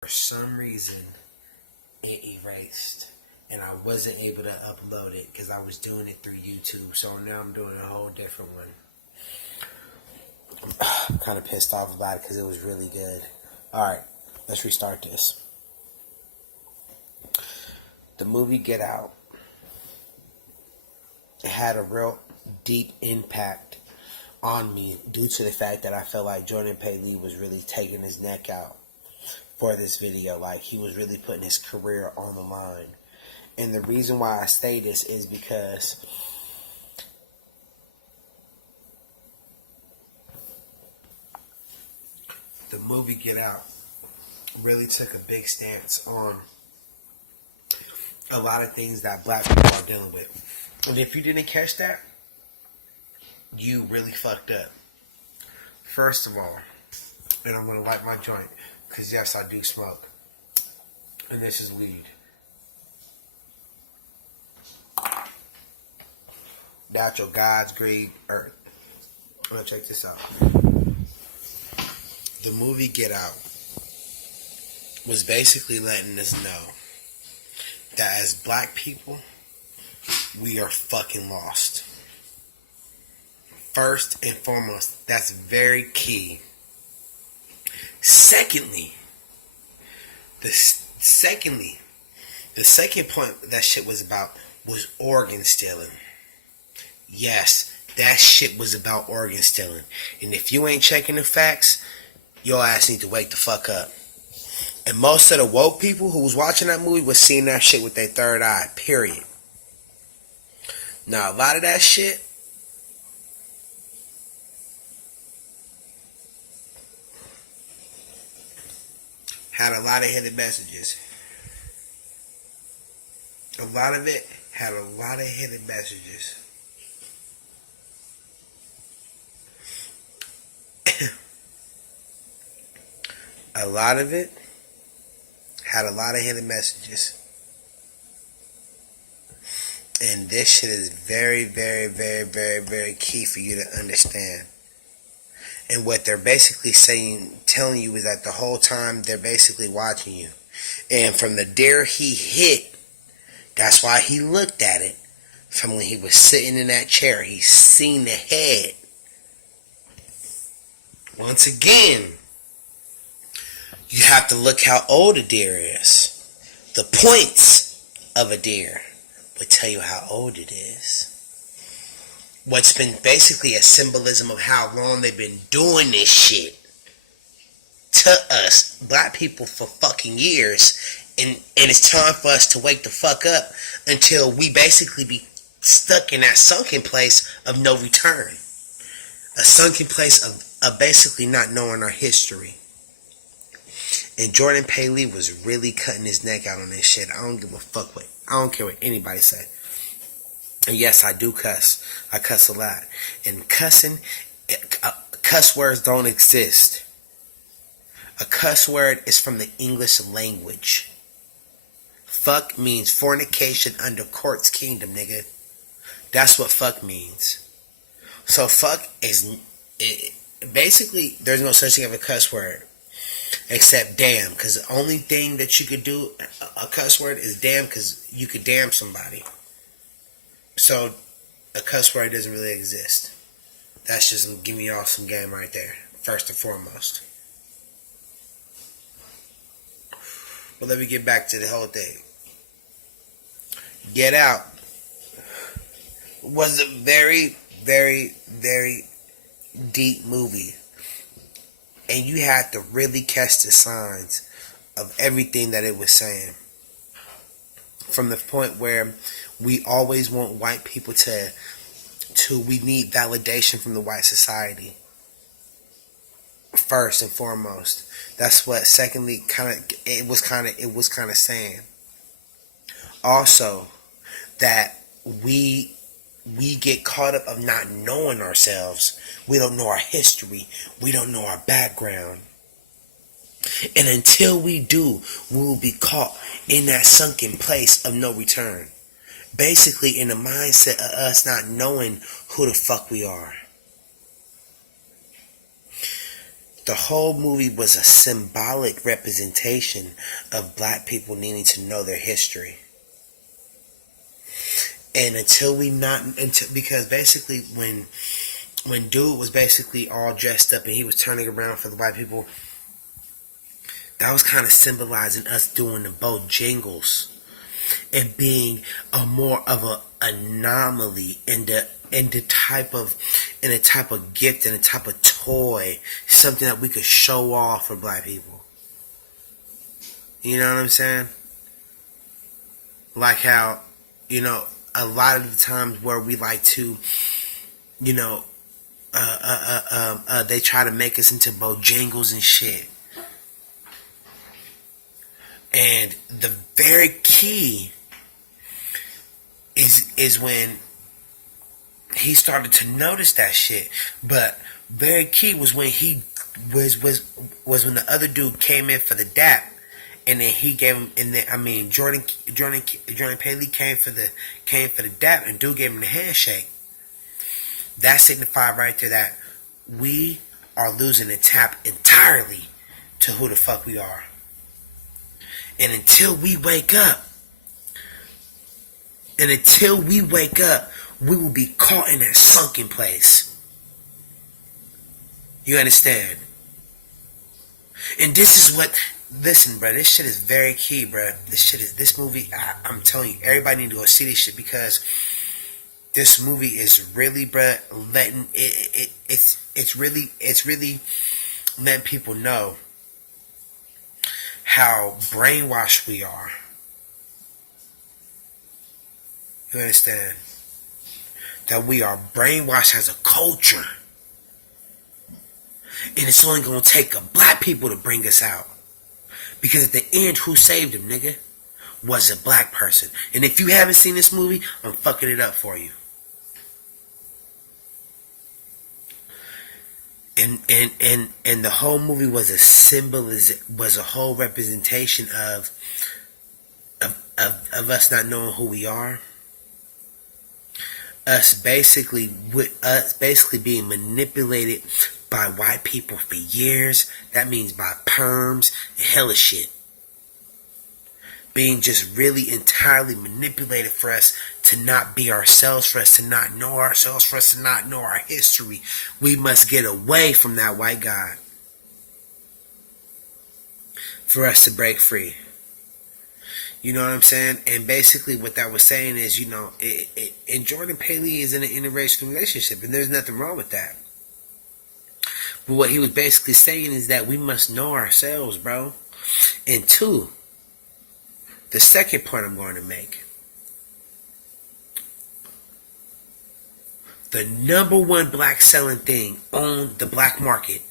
For some reason, it erased. And I wasn't able to upload it because I was doing it through YouTube. So now I'm doing a whole different one. I'm kind of pissed off about it because it was really good. Alright, let's restart this. The movie Get Out, it had a real deep impact on me due to the fact that I felt like Jordan Peele was really taking his neck out for this video. Like, he was really putting his career on the line. And the reason why I say this is because the movie Get Out really took a big stance on a lot of things that black people are dealing with. And if you didn't catch that, you really fucked up. First of all, and I'm going to light my joint, because yes, I do smoke. And this is weed. Natural God's green earth. I'm going to check this out. The movie Get Out was basically letting us know that as black people, we are fucking lost. First and foremost, that's very key. Secondly, the second point that shit was about was organ stealing. Yes, that shit was about organ stealing. And if you ain't checking the facts, your ass need to wake the fuck up. And most of the woke people who was watching that movie was seeing that shit with their third eye, period. Now, a lot of that shit had a lot of hidden messages. A lot of it had a lot of hidden messages. A lot of it had a lot of hidden messages. And this shit is very, very, very, very, very key for you to understand. And what they're basically telling you is that the whole time they're basically watching you. And from the dare he hit, that's why he looked at it. From when he was sitting in that chair, he seen the head. Once again, you have to look how old a deer is. The points of a deer will tell you how old it is. What's been basically a symbolism of how long they've been doing this shit to us, black people, for fucking years. And it's time for us to wake the fuck up until we basically be stuck in that sunken place of no return. A sunken place of basically not knowing our history. And Jordan Peele was really cutting his neck out on this shit. I don't give a fuck what. I don't care what anybody say. And yes, I do cuss. I cuss a lot. And cussing, cuss words don't exist. A cuss word is from the English language. Fuck means fornication under court's kingdom, nigga. That's what fuck means. So fuck is... basically, there's no such thing as a cuss word. Except damn, because the only thing that you could do, a cuss word, is damn, because you could damn somebody. So, a cuss word doesn't really exist. That's just giving you all some game right there, first and foremost. But let me get back to the whole thing. Get Out was a very, very, very deep movie. And you had to really catch the signs of everything that it was saying. From the point where we always want white people to we need validation from the white society. First and foremost. That's what secondly it was kind of saying. Also, that we get caught up of not knowing ourselves. We don't know our history. We don't know our background. And until we do, we will be caught in that sunken place of no return. Basically, in the mindset of us not knowing who the fuck we are. The whole movie was a symbolic representation of black people needing to know their history. And because basically when dude was basically all dressed up and he was turning around for the white people, that was kind of symbolizing us doing the Bojangles and being a more of a anomaly in the type of gift and a type of toy, something that we could show off for black people. You know what I'm saying? Like how, a lot of the times where we like to, you know, they try to make us into Bojangles and shit. And the very key is when he started to notice that shit. But very key was when he was when the other dude came in for the dap, and then he gave him, and then Jordan Paley came for the dap, and dude gave him the handshake. That signified right there that we are losing the tap entirely to who the fuck we are. And until we wake up, we will be caught in that sunken place. You understand? And this is what, listen, bro, this shit is very key, bro. This movie, I'm telling you, everybody need to go see this shit, because this movie is really, bro, letting, it's really letting people know how brainwashed we are. You understand? That we are brainwashed as a culture. And it's only going to take a black people to bring us out. Because at the end, who saved him, nigga? Was a black person. And if you haven't seen this movie, I'm fucking it up for you. And the whole movie was a was a whole representation of us not knowing who we are. Us basically being manipulated by white people for years. That means by perms and hella shit. Being just really entirely manipulated for us to not be ourselves, for us to not know ourselves, for us to not know our history. We must get away from that white God for us to break free. You know what I'm saying? And basically what that was saying is, and Jordan Paley is in an interracial relationship, and there's nothing wrong with that. But what he was basically saying is that we must know ourselves, bro. And two, the second point I'm going to make. The number one black selling thing on the black market,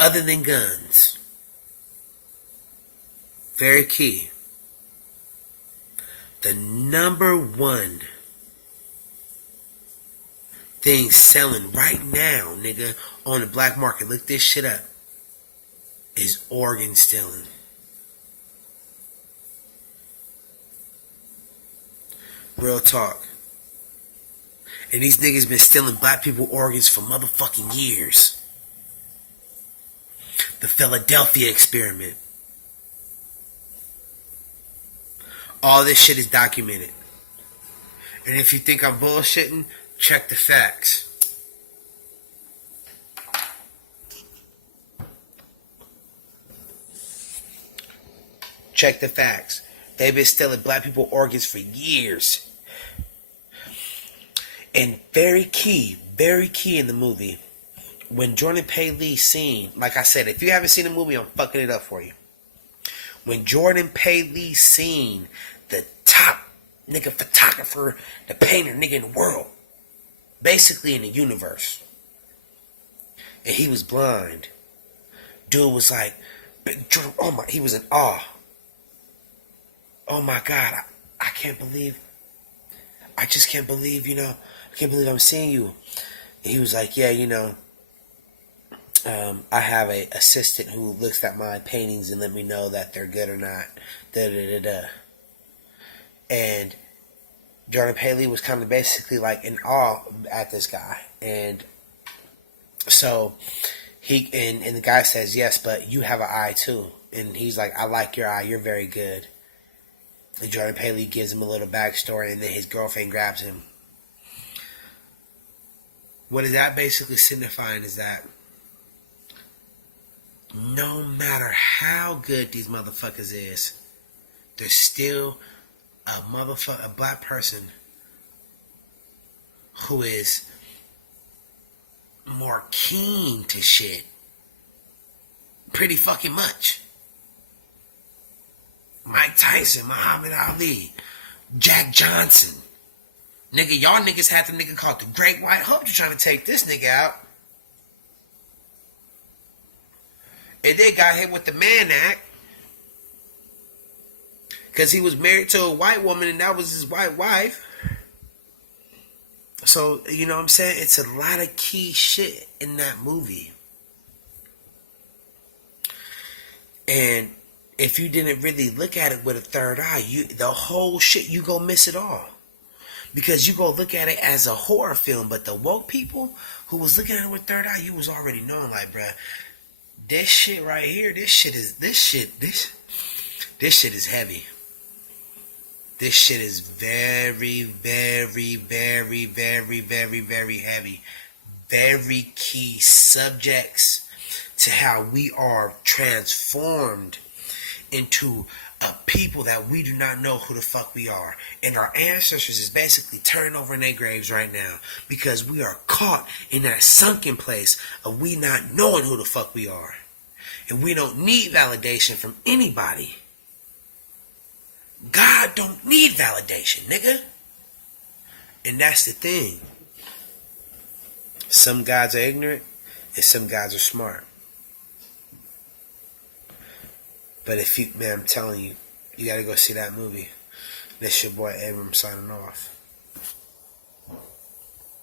other than guns, very key. The number one thing selling right now, nigga, on the black market, look this shit up, is organ stealing. Real talk. And these niggas been stealing black people organs for motherfucking years. The Philadelphia experiment. All this shit is documented. And if you think I'm bullshitting, check the facts. Check the facts. They've been stealing black people organs for years. And very key in the movie, when Jordan Paley seen, like I said, if you haven't seen the movie, I'm fucking it up for you. When Jordan Paley seen the top nigga photographer, the painter nigga in the world, basically in the universe, and he was blind, dude was like, he was in awe. Oh my God, I can't believe, I just can't believe, I can't believe I'm seeing you. And he was like, yeah, I have a assistant who looks at my paintings and let me know that they're good or not. And Jordan Paley was kind of basically like in awe at this guy. And so And the guy says, yes, but you have an eye too. And he's like, I like your eye. You're very good. And Jordan Paley gives him a little backstory, and then his girlfriend grabs him. What is that basically signifying is that no matter how good these motherfuckers is, there's still a black person who is more keen to shit pretty fucking much. Mike Tyson, Muhammad Ali, Jack Johnson. Nigga, y'all niggas had the nigga called the Great White Hope to trying to take this nigga out. And they got hit with the Mann Act. Because he was married to a white woman and that was his white wife. So, you know what I'm saying? It's a lot of key shit in that movie. And if you didn't really look at it with a third eye, the whole shit, you go miss it all. Because you go look at it as a horror film, but the woke people who was looking at it with third eye, you was already knowing, like, bruh, this shit right here, this shit is heavy. This shit is very, very, very, very, very, very heavy. Very key subjects to how we are transformed into a people that we do not know who the fuck we are. And our ancestors is basically turning over in their graves right now because we are caught in that sunken place of we not knowing who the fuck we are. And we don't need validation from anybody. God don't need validation, nigga. And that's the thing. Some gods are ignorant and some gods are smart. But if you, man, I'm telling you, you gotta go see that movie. This your boy Abram signing off.